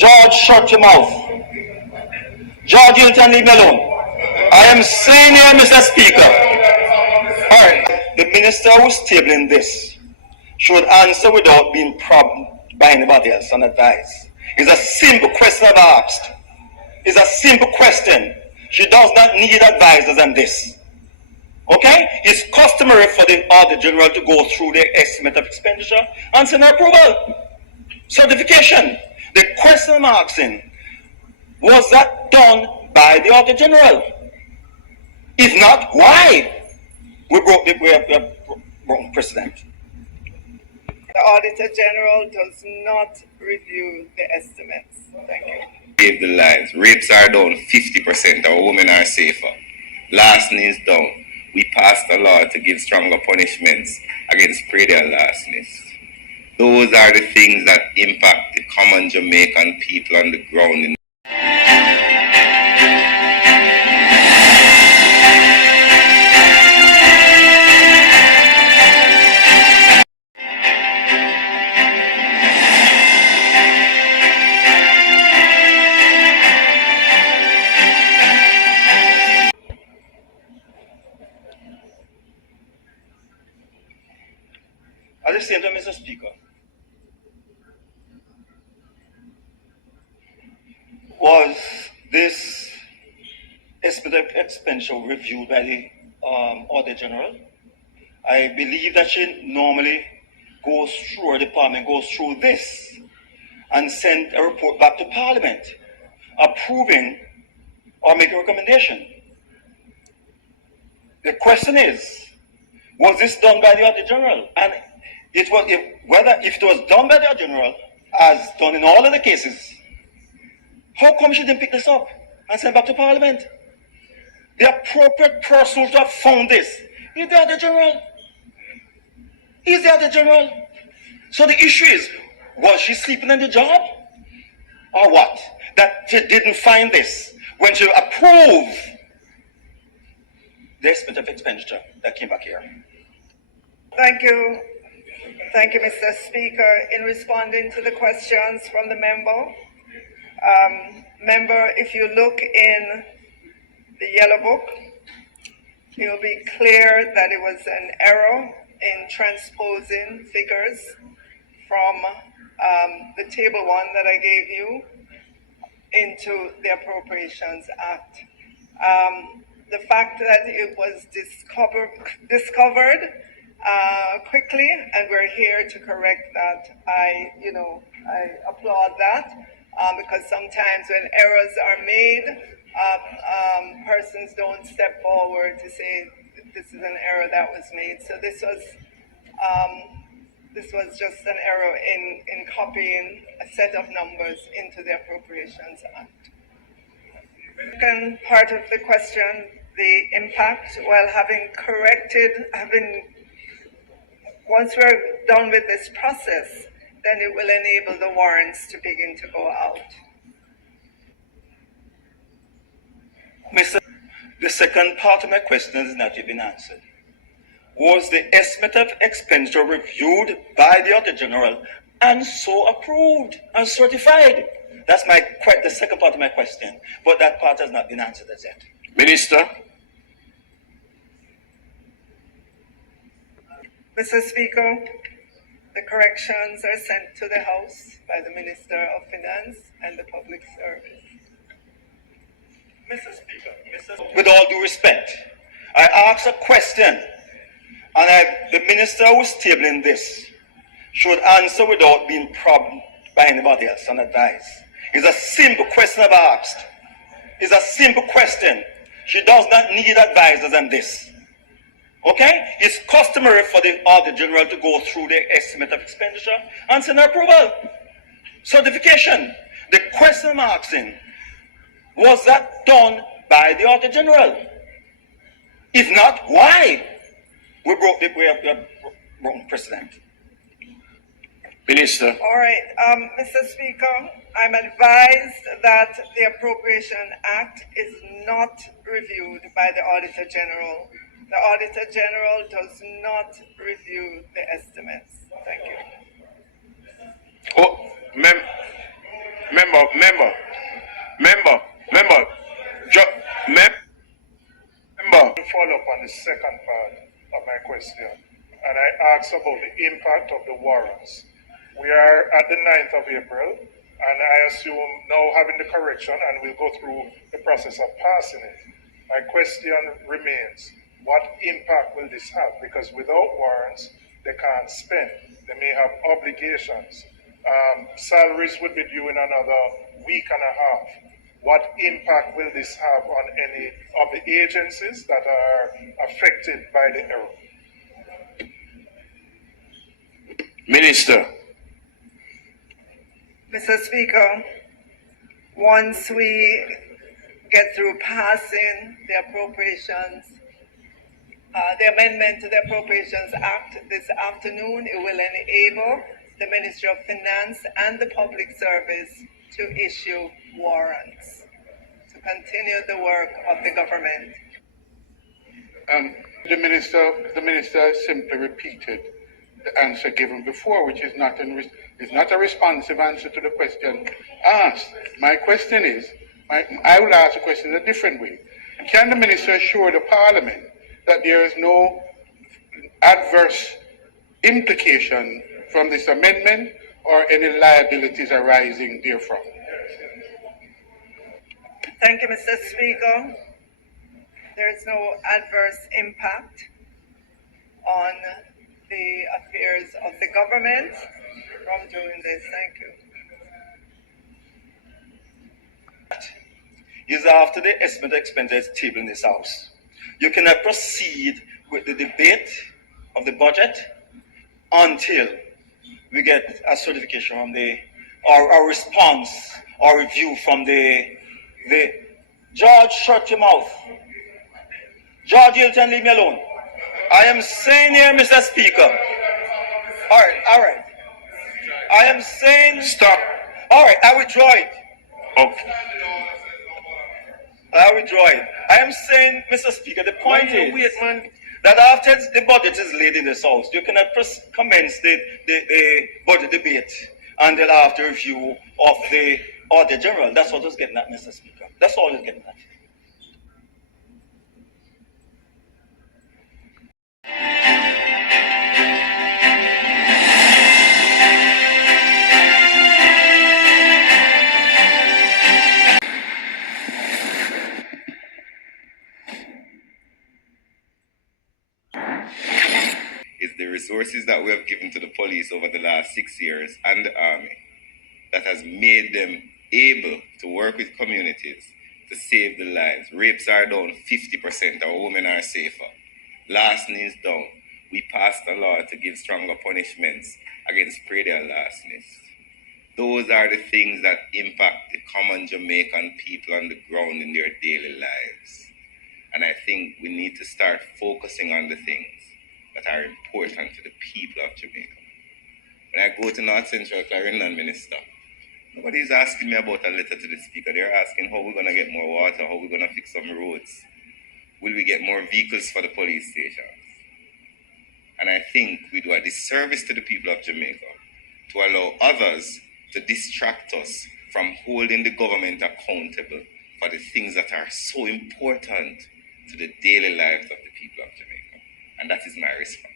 George, shut your mouth. George Hilton, leave me alone. I am saying here, Mr. Speaker. All right, the minister who's tabling this should answer without being prompted by anybody else and advise. It's a simple question I've asked. It's a simple question. She does not need advisors on this. Okay? It's customary for the Auditor General to go through the estimate of expenditure and send approval. Certification. The question I'm asking, was that done by the Auditor General? If not, why? We broke precedent. The Auditor General does not review the estimates. Thank you. Save the lives. Rapes are down 50%. Our women are safer. Larceny is down. We passed a law to give stronger punishments against prey and larcenies. Those are the things that impact the common Jamaican people on the ground. At the same time, Mr. Speaker, was this estimate of expenditure reviewed by the Auditor General? I believe that she normally goes through, her department goes through this and send a report back to Parliament, approving or making a recommendation. The question is, was this done by the Auditor General? And it was, if it was done by the Auditor General, as done in all of the cases, how come she didn't pick this up and send back to Parliament? The appropriate person to have found this is the Auditor General. He's the Auditor General. So the issue is, was she sleeping on the job? Or what? That she didn't find this when she approved the estimate of expenditure that came back here. Thank you. Thank you, Mr. Speaker. In responding to the questions from the member, if you look in the yellow book, you'll be clear that it was an error in transposing figures from the table 1 that I gave you into the Appropriations Act. The fact that it was discovered quickly, and we're here to correct that, I applaud that, because sometimes when errors are made, persons don't step forward to say this is an error that was made. So this was just an error in copying a set of numbers into the Appropriations Act. Second part of the question, the impact, well, once we're done with this process, then it will enable the warrants to begin to go out. Mr. The second part of my question has not yet been answered. Was the estimate of expenditure reviewed by the Auditor General and so approved and certified? That's the second part of my question, but that part has not been answered as yet. Minister. Mr. Speaker, the corrections are sent to the House by the Minister of Finance and the Public Service. Mr. Speaker, with all due respect, I asked a question, and the minister who's tabling this should answer without being prompted by anybody else and advise. It's a simple question I've asked. It's a simple question. She does not need advisors on this. Okay? It's customary for the Auditor General to go through the estimate of expenditure and send approval. Certification. The question I'm asking, was that done by the Auditor General? If not, why? We have broken precedent. Minister. All right, Mr. Speaker, I'm advised that the Appropriation Act is not reviewed by the Auditor General. The Auditor General does not review the estimates. Thank you. Member, member. To follow up on the second part of my question, and I asked about the impact of the warrants. We are at the 9th of April, and I assume now having the correction, and we'll go through the process of passing it. My question remains, what impact will this have? Because without warrants, they can't spend. They may have obligations. Salaries would be due in another week and a half. What impact will this have on any of the agencies that are affected by the error? Minister. Mr. Speaker, once we get through passing the appropriations, the amendment to the Appropriations Act this afternoon, it will enable the Ministry of Finance and the Public Service to issue warrants to continue the work of the government. The minister simply repeated the answer given before, which is not a responsive answer to the question asked. My question is, I will ask the question a different way. Can the minister assure the Parliament that there is no adverse implication from this amendment or any liabilities arising therefrom? Thank you, Mr. Speaker. There is no adverse impact on the affairs of the government from doing this. Thank you. Is after the estimate expenses table in this house. You cannot proceed with the debate of the budget until we get a certification from or a response or review from the George, shut your mouth. George Hilton, leave me alone. I am saying here, Mr. Speaker. All right. I am saying... Stop. All right, I withdraw it. Okay. I withdraw it. I am saying, Mr. Speaker, the point is that after the budget is laid in this house, you cannot commence the budget debate until after review of the Auditor General. That's what I was getting at, Mr. Speaker. That's all I was getting at. Is the resources that we have given to the police over the last 6 years and the army that has made them able to work with communities to save the lives. Rapes are down 50%, our women are safer. Larcenies down. We passed a law to give stronger punishments against predial larcenies. Those are the things that impact the common Jamaican people on the ground in their daily lives. And I think we need to start focusing on the things that are important to the people of Jamaica. When I go to North Central Clarendon, Minister, nobody's asking me about a letter to the Speaker. They're asking how we're going to get more water, how we're going to fix some roads. Will we get more vehicles for the police stations? And I think we do a disservice to the people of Jamaica to allow others to distract us from holding the government accountable for the things that are so important to the daily lives of the people of Jamaica. And that is my response.